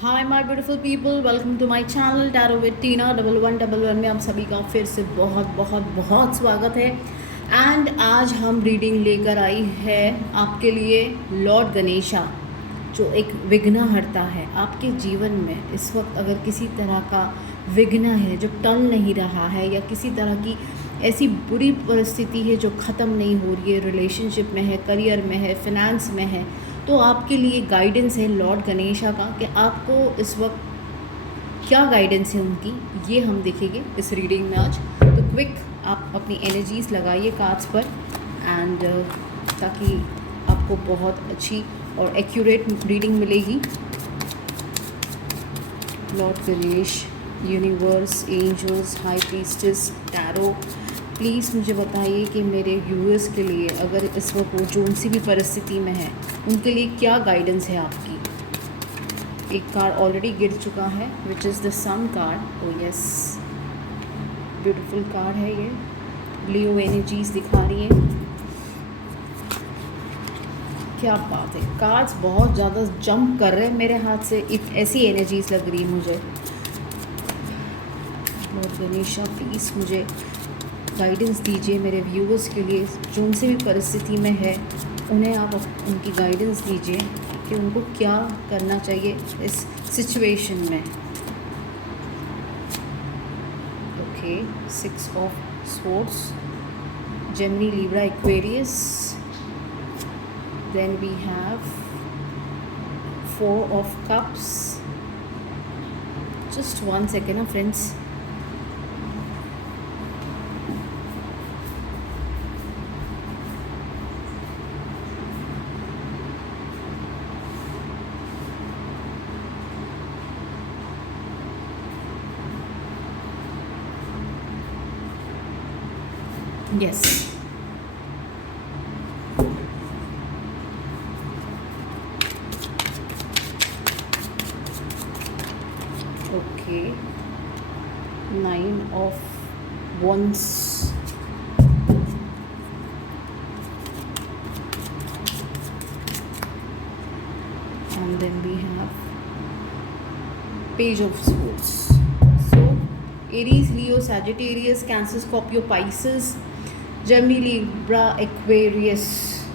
Hi my beautiful people, welcome to my channel tarot with Tina 1111 में आप सभी का फिर से बहुत बहुत बहुत स्वागत है। एंड आज हम रीडिंग लेकर आई है आपके लिए लॉर्ड गणेशा, जो एक विघ्नहर्ता है आपके जीवन में। इस वक्त अगर किसी तरह का विघ्न है जो टल नहीं रहा है, या किसी तरह की ऐसी बुरी परिस्थिति है जो ख़त्म नहीं हो रही है, रिलेशनशिप में है, करियर में है, फिनेंस में है, तो आपके लिए गाइडेंस है लॉर्ड गणेशा का कि आपको इस वक्त क्या गाइडेंस है उनकी, ये हम देखेंगे इस रीडिंग में आज। तो क्विक आप अपनी एनर्जीज लगाइए कार्ड्स पर एंड ताकि आपको बहुत अच्छी और एक्यूरेट रीडिंग मिलेगी। Lord Ganesh, universe, angels, high priestess, tarot, please मुझे बताइए कि मेरे व्यूअर्स के लिए अगर इस वक्त वो जो सी भी परिस्थिति में है उनके लिए क्या गाइडेंस है आपकी। एक कार्ड ऑलरेडी गिर चुका है which is the sun card. Oh yes, beautiful card है ये। लियो एनर्जीज दिखा रही है, क्या बात है। कार्ड्स बहुत ज़्यादा जंप कर रहे हैं मेरे हाथ से, ऐसी एनर्जीज लग रही है मुझे। लॉर्ड गणेशा, प्लीज़ मुझे गाइडेंस दीजिए मेरे व्यूअर्स के लिए, जो उनसे भी परिस्थिति में है उन्हें आप उनकी गाइडेंस दीजिए कि उनको क्या करना चाहिए इस सिचुएशन में। Okay, 6 of swords, Gemini, Libra, Aquarius, then we have 4 of cups. Just 1 second ना friends. Yes. Okay. 9 of Wands. And then we have Page of Swords. So, Aries, Leo, Sagittarius, Cancer, Scorpio, Pisces, Gemini, Libra, Aquarius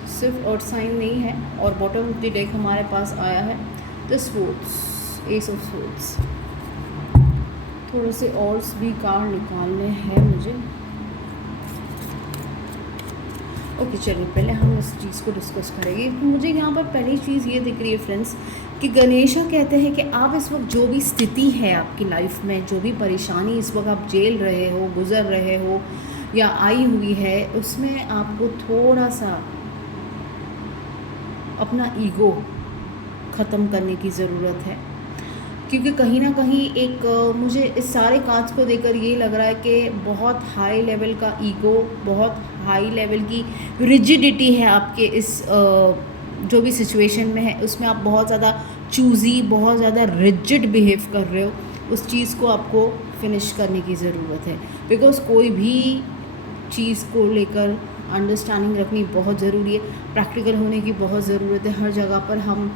सिर्फ अर्थ sign नहीं है। और bottom of the deck हमारे पास आया है the swords, S of swords. थोड़े से और भी कार्ड निकालने हैं मुझे। ओके, चलिए पहले हम इस चीज़ को डिस्कस करेंगे। मुझे यहाँ पर पहली चीज़ ये दिख रही है फ्रेंड्स कि गणेशा कहते हैं कि आप इस वक्त जो भी स्थिति है आपकी लाइफ में, जो भी परेशानी इस वक्त आप झेल रहे हो, गुजर रहे हो या आई हुई है, उसमें आपको थोड़ा सा अपना ईगो ख़त्म करने की ज़रूरत है। क्योंकि कहीं ना कहीं एक मुझे इस सारे कार्ड्स को देखकर ये लग रहा है कि बहुत हाई लेवल का ईगो, बहुत हाई लेवल की रिजिडिटी है आपके इस जो भी सिचुएशन में है, उसमें आप बहुत ज़्यादा चूज़ी, बहुत ज़्यादा रिजिड बिहेव कर रहे हो। उस चीज़ को आपको फिनिश करने की ज़रूरत है। बिकॉज कोई भी चीज़ को लेकर अंडरस्टैंडिंग रखनी बहुत ज़रूरी है, प्रैक्टिकल होने की बहुत ज़रूरत है। हर जगह पर हम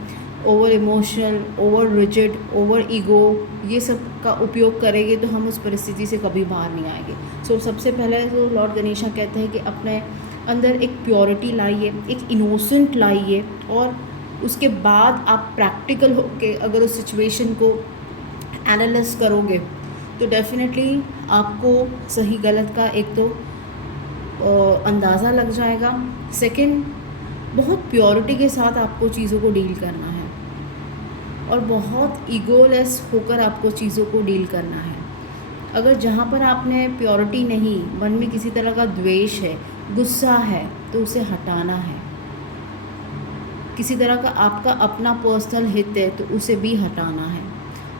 over emotional, over rigid, over ego, ये सब का उपयोग करेंगे तो हम उस परिस्थिति से कभी बाहर नहीं आएंगे। सो सबसे पहले तो लॉर्ड गणेशा कहते हैं कि अपने अंदर एक प्योरिटी लाइए, एक इनोसेंट लाइए, और उसके बाद आप प्रैक्टिकल होके अगर उस सिचुएशन को एनालाइज करोगे तो डेफिनेटली आपको सही गलत का एक तो अंदाज़ा लग जाएगा। सेकंड, बहुत प्योरिटी के साथ आपको चीज़ों को डील करना है और बहुत ईगोलेस होकर आपको चीज़ों को डील करना है। अगर जहाँ पर आपने प्योरिटी नहीं, मन में किसी तरह का द्वेष है, गुस्सा है, तो उसे हटाना है। किसी तरह का आपका अपना पर्सनल हित है तो उसे भी हटाना है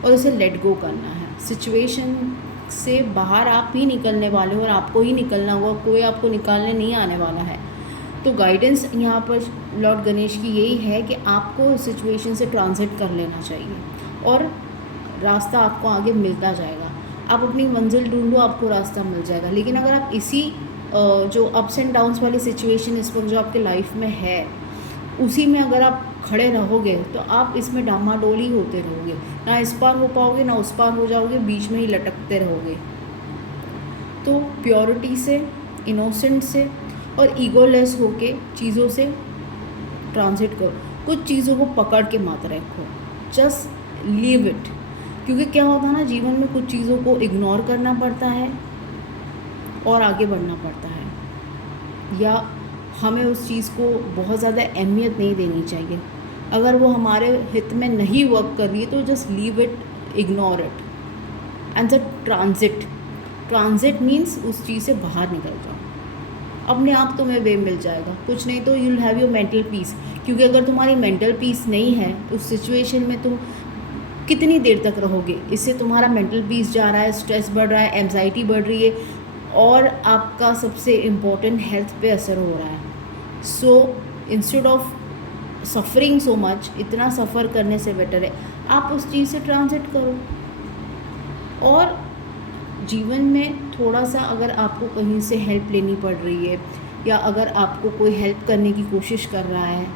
और उसे लेट गो करना है। सिचुएशन से बाहर आप ही निकलने वाले हो और आपको ही निकलना होगा, कोई आपको निकालने नहीं आने वाला है। तो गाइडेंस यहाँ पर लॉर्ड गणेश की यही है कि आपको सिचुएशन से ट्रांजिट कर लेना चाहिए और रास्ता आपको आगे मिलता जाएगा। आप अपनी मंजिल ढूंढो, आपको रास्ता मिल जाएगा। लेकिन अगर आप इसी जो अप्स एंड डाउन्स वाली सिचुएशन इस वक्त जो आपके लाइफ में है, उसी में अगर आप खड़े रहोगे तो आप इसमें डामाडोल ही होते रहोगे, ना इस पार हो पाओगे ना उस पार हो जाओगे, बीच में ही लटकते रहोगे। तो प्योरिटी से, इनोसेंट से और ईगोलेस होके चीज़ों से ट्रांजिट करो। कुछ चीज़ों को पकड़ के मत रखो, जस्ट लीव इट। क्योंकि क्या होता है ना, जीवन में कुछ चीज़ों को इग्नोर करना पड़ता है और आगे बढ़ना पड़ता है, या हमें उस चीज़ को बहुत ज़्यादा अहमियत नहीं देनी चाहिए। अगर वो हमारे हित में नहीं वर्क कर रही है तो just leave it, ignore it and the transit means उस चीज़ से बाहर निकल जाओ, अपने आप तुम्हें वे मिल जाएगा। कुछ नहीं तो you will have your mental peace. क्योंकि अगर तुम्हारी मेंटल पीस नहीं है उस सिचुएशन में तुम कितनी देर तक रहोगे, इससे तुम्हारा मेंटल पीस जा रहा है, स्ट्रेस बढ़ रहा है, एंजाइटी बढ़ रही है और आपका सबसे इम्पोर्टेंट हेल्थ पे असर हो रहा है। So instead of suffering so much, इतना सफ़र करने से बेटर है आप उस चीज़ से ट्रांजिट करो। और जीवन में थोड़ा सा अगर आपको कहीं से हेल्प लेनी पड़ रही है, या अगर आपको कोई हेल्प करने की कोशिश कर रहा है,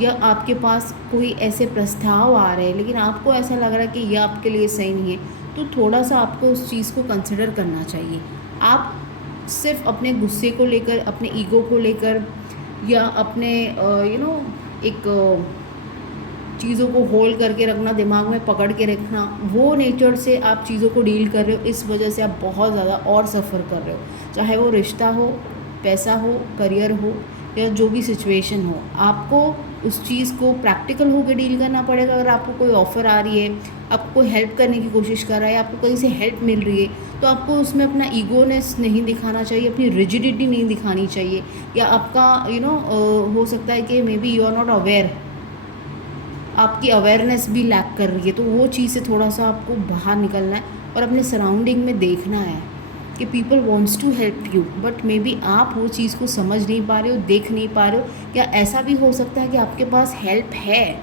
या आपके पास कोई ऐसे प्रस्ताव आ रहे हैं लेकिन आपको ऐसा लग रहा है कि यह आपके लिए सही नहीं है, तो थोड़ा सा आपको उस चीज़ को कंसिडर करना चाहिए। आप सिर्फ अपने गुस्से को लेकर, अपने ईगो को लेकर, या अपने एक चीज़ों को होल्ड करके रखना, दिमाग में पकड़ के रखना, वो नेचर से आप चीज़ों को डील कर रहे हो, इस वजह से आप बहुत ज़्यादा और सफ़र कर रहे हो। चाहे वो रिश्ता हो, पैसा हो, करियर हो, या जो भी सिचुएशन हो, आपको उस चीज़ को प्रैक्टिकल होकर डील करना पड़ेगा। अगर आपको कोई ऑफ़र आ रही है, आपको कोई हेल्प करने की कोशिश कर रहा है, आपको कहीं से हेल्प मिल रही है, तो आपको उसमें अपना ईगोनेस नहीं दिखाना चाहिए, अपनी रिजिडिटी नहीं दिखानी चाहिए। या आपका हो सकता है कि maybe you are not aware, आपकी अवेयरनेस भी लैक कर रही है, तो वो चीज़ से थोड़ा सा आपको बाहर निकलना है और अपने सराउंडिंग में देखना है कि people wants to help you, but maybe आप वो चीज़ को समझ नहीं पा रहे हो, देख नहीं पा रहे हो। या ऐसा भी हो सकता है कि आपके पास हेल्प है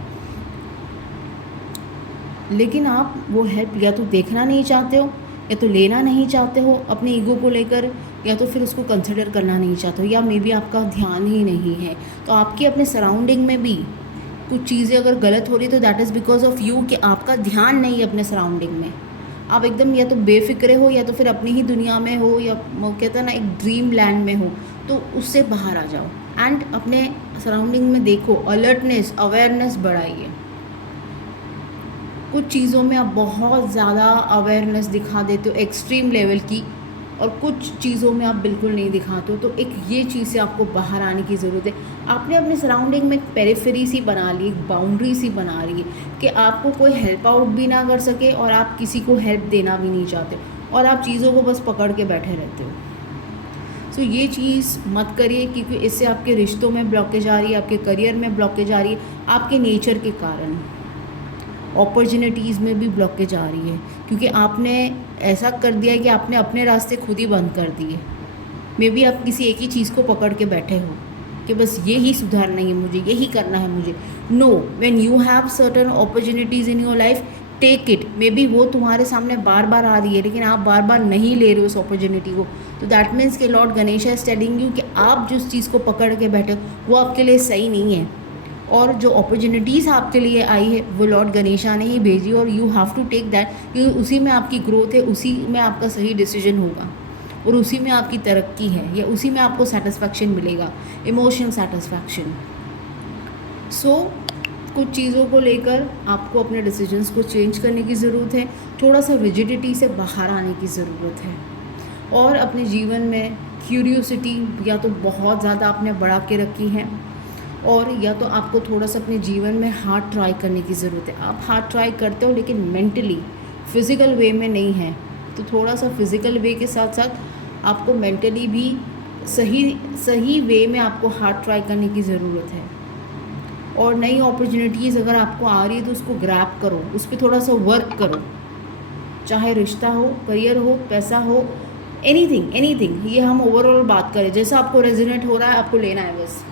लेकिन आप वो हेल्प या तो देखना नहीं चाहते हो, या तो लेना नहीं चाहते हो अपने ईगो को लेकर, या तो फिर उसको कंसिडर करना नहीं चाहते हो, या मे बी आपका ध्यान ही नहीं है। तो आपकी अपने सराउंडिंग में भी कुछ चीज़ें अगर गलत हो रही तो that is because of you, कि आपका ध्यान नहीं है अपने सराउंडिंग में। आप एकदम या तो बेफिक्रे हो, या तो फिर अपनी ही दुनिया में हो, या कहते हैं ना एक ड्रीम लैंड में हो, तो उससे बाहर आ जाओ एंड अपने सराउंडिंग में देखो, अलर्टनेस, अवेयरनेस बढ़ाइए। कुछ चीज़ों में आप बहुत ज़्यादा अवेयरनेस दिखा देते हो एक्सट्रीम लेवल की, और कुछ चीज़ों में आप बिल्कुल नहीं दिखाते हो। तो एक ये चीज़ से आपको बाहर आने की ज़रूरत है। आपने अपने सराउंडिंग में एक पेरिफेरी सी बना ली, एक बाउंड्री सी बना ली कि आपको कोई हेल्प आउट भी ना कर सके और आप किसी को हेल्प देना भी नहीं चाहते, और आप चीज़ों को बस पकड़ के बैठे रहते हो। सो ये चीज़ मत करिए, क्योंकि इससे आपके रिश्तों में ब्लॉकेज आ रही है, आपके करियर में ब्लॉकेज आ रही है, आपके नेचर के कारण अपॉर्चुनिटीज़ में भी ब्लॉकेज आ रही है, क्योंकि आपने ऐसा कर दिया है कि आपने अपने रास्ते खुद ही बंद कर दिए। मे बी आप किसी एक ही चीज़ को पकड़ के बैठे हो कि बस ये ही सुधारना है मुझे, यही करना है मुझे। No, when you have certain opportunities in your life, take it. Maybe वो तुम्हारे सामने बार बार आ रही है लेकिन आप बार बार नहीं ले रहे हो उस अपॉर्चुनिटी को, तो दैट मीन्स कि Lord Ganesha is telling you कि आप जिस चीज़ को पकड़ के बैठे हो वो आपके लिए सही नहीं है, और जो अपॉर्चुनिटीज़ आपके लिए आई है वो लॉर्ड गणेशा ने ही भेजी, और you have to take that, क्योंकि उसी में आपकी ग्रोथ है, उसी में आपका सही डिसीजन होगा, और उसी में आपकी तरक्की है, या उसी में आपको सेटिस्फैक्शन मिलेगा, इमोशनल सेटिस्फैक्शन। सो कुछ चीज़ों को लेकर आपको अपने डिसीजंस को चेंज करने की ज़रूरत है, थोड़ा सा रिजिडिटी से बाहर आने की ज़रूरत है, और अपने जीवन में क्यूरियोसिटी या तो बहुत ज़्यादा आपने बढ़ा के रखी है, और या तो आपको थोड़ा सा अपने जीवन में हार्ड ट्राई करने की ज़रूरत है। आप हार्ड ट्राई करते हो लेकिन मेंटली, फिज़िकल वे में नहीं है, तो थोड़ा सा फिज़िकल वे के साथ साथ आपको मेंटली भी सही वे में आपको हार्ड ट्राई करने की ज़रूरत है। और नई अपॉर्चुनिटीज़ अगर आपको आ रही है तो उसको ग्रैब करो, उस पर थोड़ा सा वर्क करो, चाहे रिश्ता हो, करियर हो, पैसा हो, एनीथिंग। ये हम ओवरऑल बात करें, जैसा आपको रेजोनेट हो रहा है आपको लेना है बस।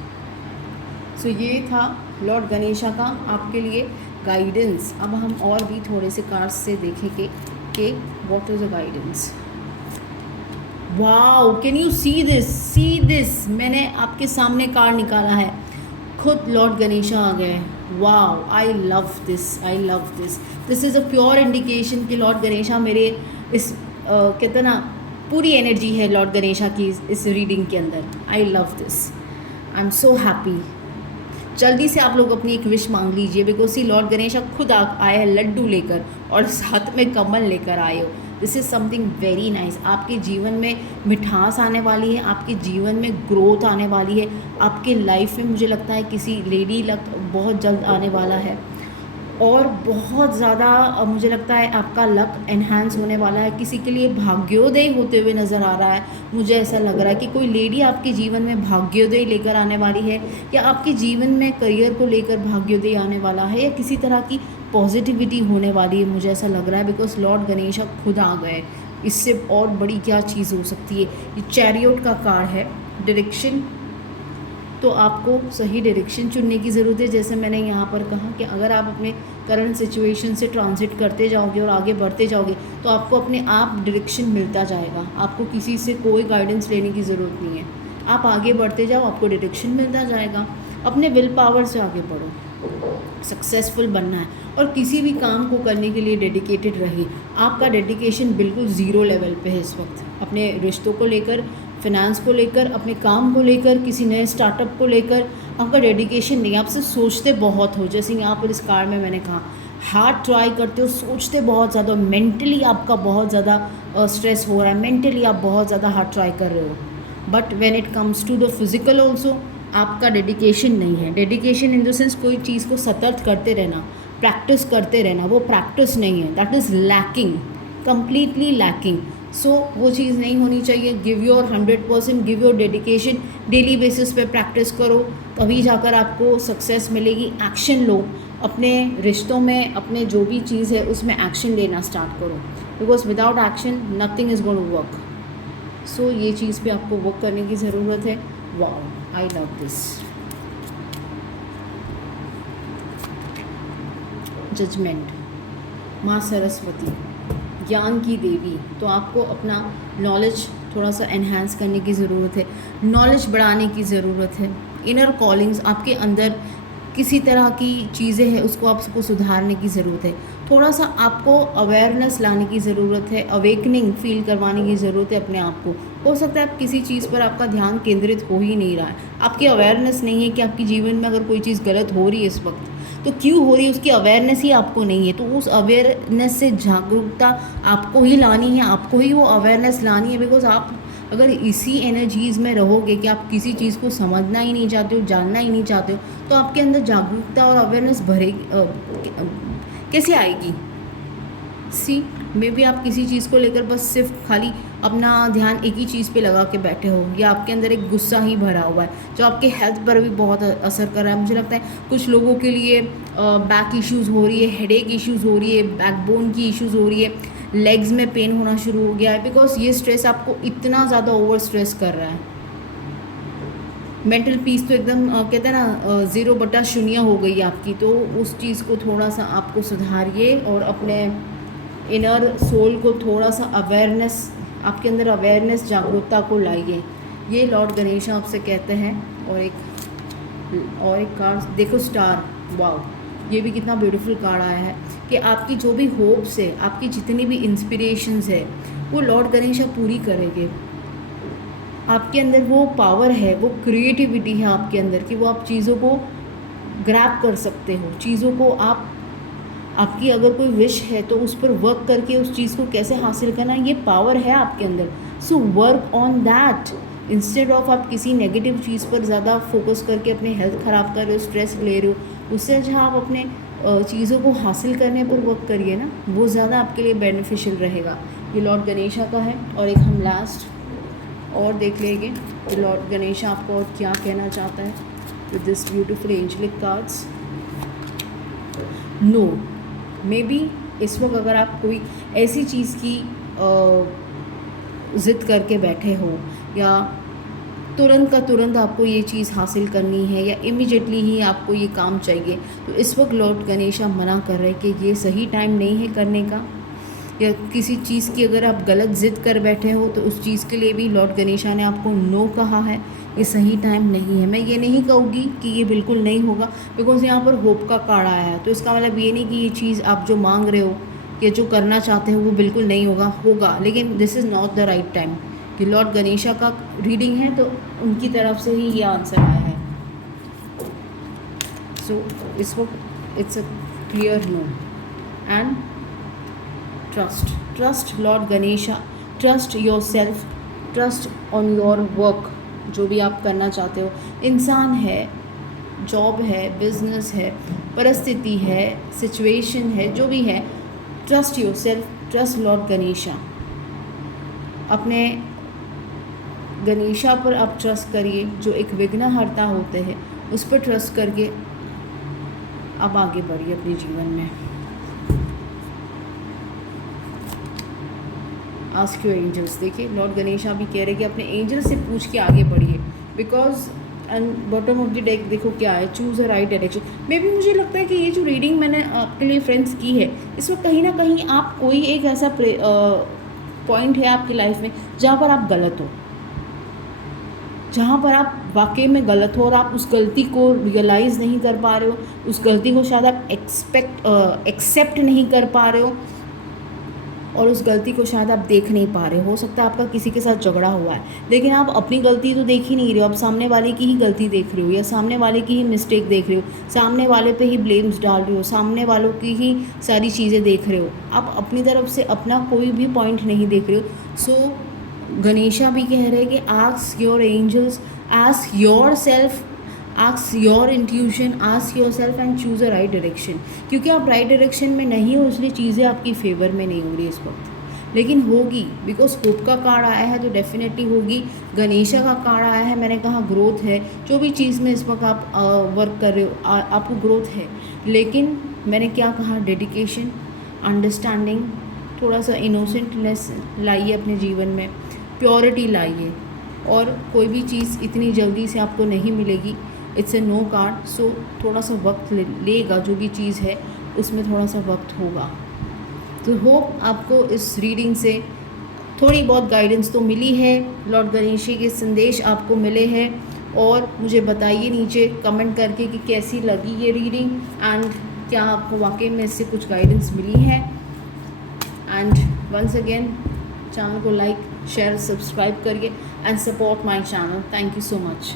सो ये था लॉर्ड गणेशा का आपके लिए गाइडेंस। अब हम और भी थोड़े से कार्ड्स से देखेंगे कि what is the guidance. Wow, can you see this, मैंने आपके सामने कार्ड निकाला है, खुद लॉर्ड गणेशा आ गए। Wow, I love this, I love this. This is a pure indication कि लॉर्ड गणेशा मेरे इस कहते हैं ना, पूरी एनर्जी है लॉर्ड गणेशा की इस रीडिंग के अंदर। आई love this, I am so happy. जल्दी से आप लोग अपनी एक विश मांग लीजिए, बिकॉज सी लॉर्ड गणेशा खुद आए हैं लड्डू लेकर और साथ में कमल लेकर आए हो। This is something very nice. आपके जीवन में मिठास आने वाली है, आपके जीवन में ग्रोथ आने वाली है, आपके लाइफ में मुझे लगता है किसी लेडी लक बहुत जल्द आने वाला है, और बहुत ज़्यादा मुझे लगता है आपका लक एनहांस होने वाला है। किसी के लिए भाग्योदय होते हुए नज़र आ रहा है। मुझे ऐसा लग रहा है कि कोई लेडी आपके जीवन में भाग्योदय लेकर आने वाली है, या आपके जीवन में करियर को लेकर भाग्योदय आने वाला है, या किसी तरह की पॉजिटिविटी होने वाली है। मुझे ऐसा लग रहा है बिकॉज लॉर्ड गणेशा खुद आ गए। इससे और बड़ी क्या चीज़ हो सकती है। ये चैरियट का कार्ड है। डायरेक्शन, तो आपको सही डायरेक्शन चुनने की ज़रूरत है। जैसे मैंने यहाँ पर कहा कि अगर आप अपने करंट सिचुएशन से ट्रांजिट करते जाओगे और आगे बढ़ते जाओगे तो आपको अपने आप डायरेक्शन मिलता जाएगा। आपको किसी से कोई गाइडेंस लेने की ज़रूरत नहीं है। आप आगे बढ़ते जाओ, आपको डायरेक्शन मिलता जाएगा। अपने विल पावर से आगे बढ़ो। सक्सेसफुल बनना है और किसी भी काम को करने के लिए डेडिकेटेड रहिए। आपका डेडिकेशन बिल्कुल ज़ीरो लेवल पे है इस वक्त। अपने रिश्तों को लेकर, फिनेंस को लेकर, अपने काम को लेकर, किसी नए स्टार्टअप को लेकर आपका डेडिकेशन नहीं। आप सिर्फ सोचते बहुत हो, जैसे यहाँ पर इस कार्ड में मैंने कहा, हार्ड ट्राई करते हो, सोचते बहुत ज़्यादा, मेंटली आपका बहुत ज़्यादा स्ट्रेस हो रहा है, मेंटली आप बहुत ज़्यादा हार्ड ट्राई कर रहे हो। But when it comes to the physical also आपका डेडिकेशन नहीं है। डेडिकेशन इन द सेंस कोई चीज़ को सतर्क करते रहना, प्रैक्टिस करते रहना, वो प्रैक्टिस नहीं है। That is lacking, completely lacking. So वो चीज़ नहीं होनी चाहिए। Give your 100%, give your dedication. Daily basis पे प्रैक्टिस करो, तभी जाकर आपको सक्सेस मिलेगी। एक्शन लो अपने रिश्तों में, अपने जो भी चीज़ है उसमें एक्शन लेना स्टार्ट करो, because without action nothing is going to work. So ये चीज़ पे आपको वर्क करने की ज़रूरत है। Wow, I love this. Judgement, माँ सरस्वती, ज्ञान की देवी। तो आपको अपना नॉलेज थोड़ा सा एनहांस करने की ज़रूरत है, नॉलेज बढ़ाने की ज़रूरत है। इनर कॉलिंग्स आपके अंदर किसी तरह की चीज़ें हैं उसको आपको सुधारने की ज़रूरत है। थोड़ा सा आपको अवेयरनेस लाने की ज़रूरत है, अवेकनिंग फील करवाने की ज़रूरत है अपने आप को। हो सकता है आप किसी चीज़ पर आपका ध्यान केंद्रित हो ही नहीं रहा है, आपकी अवेयरनेस नहीं है कि आपकी जीवन में अगर कोई चीज़ गलत हो रही है इस वक्त तो क्यों हो रही है, उसकी अवेयरनेस ही आपको नहीं है। तो उस अवेयरनेस से जागरूकता आपको ही लानी है, आपको ही वो अवेयरनेस लानी है। बिकॉज आप अगर इसी एनर्जीज़ में रहोगे कि आप किसी चीज़ को समझना ही नहीं चाहते हो, जानना ही नहीं चाहते हो, तो आपके अंदर जागरूकता और अवेयरनेस कैसे आएगी। सी मे बी आप किसी चीज़ को लेकर बस सिर्फ खाली अपना ध्यान एक ही चीज़ पे लगा के बैठे हो, या आपके अंदर एक गुस्सा ही भरा हुआ है जो आपके हेल्थ पर भी बहुत असर कर रहा है। मुझे लगता है कुछ लोगों के लिए बैक इश्यूज़ हो रही है, हेडेक इश्यूज़ हो रही है, बैकबोन की इश्यूज़ हो रही है, लेग्स में पेन होना शुरू हो गया है, बिकॉज ये स्ट्रेस आपको इतना ज़्यादा ओवर स्ट्रेस कर रहा है। मेंटल पीस तो एकदम कहते हैं ना 0/0 हो गई आपकी। तो उस चीज़ को थोड़ा सा आपको सुधारिए और अपने इनर सोल को थोड़ा सा अवेयरनेस, आपके अंदर अवेयरनेस, जागरूकता को लाइए। ये लॉर्ड गणेशा आपसे कहते हैं। और एक कार्ड देखो, स्टार। वाओ, ये भी कितना ब्यूटीफुल कार्ड आया है कि आपकी जो भी होप्स है, आपकी जितनी भी इंस्पिरेशंस है, वो लॉर्ड गणेशा पूरी करेंगे। आपके अंदर वो पावर है, वो क्रिएटिविटी है आपके अंदर कि वो आप चीज़ों को ग्रैब कर सकते हो, चीज़ों को आपकी अगर कोई विश है तो उस पर वर्क करके उस चीज़ को कैसे हासिल करना, ये पावर है आपके अंदर। So work on that. Instead of आप किसी नेगेटिव चीज़ पर ज़्यादा फोकस करके अपने हेल्थ ख़राब कर रहे हो, स्ट्रेस ले रहे हो, उससे अच्छा आप अपने चीज़ों को हासिल करने पर वर्क करिए ना, वो ज़्यादा आपके लिए बेनिफिशियल रहेगा। ये लॉर्ड गणेशा का है। और एक हम लास्ट और देख लेंगे तो लॉर्ड गणेशा आपको और क्या कहना चाहता है with this beautiful angelic cards. No, maybe इस वक्त अगर आप कोई ऐसी चीज़ की ज़िद करके बैठे हो, या तुरंत का तुरंत आपको ये चीज़ हासिल करनी है, या इमीडिएटली ही आपको ये काम चाहिए, तो इस वक्त लॉर्ड गणेशा मना कर रहे हैं कि ये सही टाइम नहीं है करने का। या किसी चीज़ की अगर आप गलत ज़िद कर बैठे हो तो उस चीज़ के लिए भी लॉर्ड गणेशा ने आपको नो कहा है, ये सही टाइम नहीं है। मैं ये नहीं कहूँगी कि ये बिल्कुल नहीं होगा, बिकॉज यहाँ पर होप का कार्ड आया है, तो इसका मतलब ये नहीं कि ये चीज़ आप जो मांग रहे हो या जो करना चाहते हो वो बिल्कुल नहीं होगा, लेकिन this is not the right time. कि लॉर्ड गणेशा का रीडिंग है तो उनकी तरफ से ही ये आंसर आया है। सो इस वक्त it's a clear no. And trust lord Ganesha, trust yourself, trust on your work, जो भी आप करना चाहते हो। इंसान है, जॉब है, बिजनेस है, परिस्थिति है, सिचुएशन है, जो भी है, trust yourself, trust lord Ganesha. अपने गणेशा पर आप ट्रस्ट करिए, जो एक विघ्नहर्ता होते हैं, उस पर ट्रस्ट करके आप आगे बढ़िए अपने जीवन में। Ask your angels. देखिए लॉर्ड गणेशा भी कह रहे कि अपने एंजल से पूछ के आगे बढ़िए, because and bottom of the deck देखो क्या है, choose a right direction. May be मुझे लगता है कि ये जो रीडिंग मैंने आपके लिए फ्रेंड्स की है, इसमें कहीं ना कहीं आप कोई एक ऐसा पॉइंट है आपकी लाइफ में जहाँ पर आप गलत हो, जहाँ पर आप वाकई में गलत हो और आप उस गलती को रियलाइज़ नहीं कर पा रहे हो, उस गलती को शायद आप एक्सेप्ट नहीं कर पा रहे हो, और उस गलती को शायद आप देख नहीं पा रहे हो सकता है आपका किसी के साथ झगड़ा हुआ है, लेकिन आप अपनी गलती तो देख ही नहीं रहे हो, आप सामने वाले की ही गलती देख रहे हो, या सामने वाले की ही मिस्टेक देख रहे हो, सामने वाले पे ही ब्लेम्स डाल रहे हो, सामने वालों की ही सारी चीज़ें देख रहे हो, आप अपनी तरफ से अपना कोई भी पॉइंट नहीं देख रहे हो। सो गणेशा भी कह रहे हैं कि ask your angels, ask yourself, ask your intuition, ask yourself and choose a right direction. क्योंकि आप राइट डायरेक्शन में नहीं हो, इसलिए चीज़ें आपकी फेवर में नहीं हो रही इस वक्त, लेकिन होगी, बिकॉज होप का कार्ड आया है तो डेफिनेटली होगी। गणेशा का कार्ड आया है, मैंने कहा ग्रोथ है, जो भी चीज़ में इस वक्त आप वर्क कर रहे हो आपको ग्रोथ है, लेकिन मैंने क्या कहा, डेडिकेशन, अंडरस्टैंडिंग, थोड़ा सा इनोसेंटनेस लाइए अपने जीवन में, प्योरिटी लाइए, और कोई भी चीज़ इतनी जल्दी से आपको नहीं मिलेगी, इट्स ए नो कार्ड। सो थोड़ा सा वक्त लेगा, जो भी चीज़ है उसमें थोड़ा सा वक्त होगा। तो होप आपको इस रीडिंग से थोड़ी बहुत गाइडेंस तो मिली है, लॉर्ड गणेश के संदेश आपको मिले हैं, और मुझे बताइए नीचे कमेंट करके कि कैसी लगी ये रीडिंग, एंड क्या आपको वाकई में इससे कुछ गाइडेंस मिली है। एंड वंस अगेन चैनल को लाइक, शेयर, सब्सक्राइब करिए and support my channel. Thank you so much.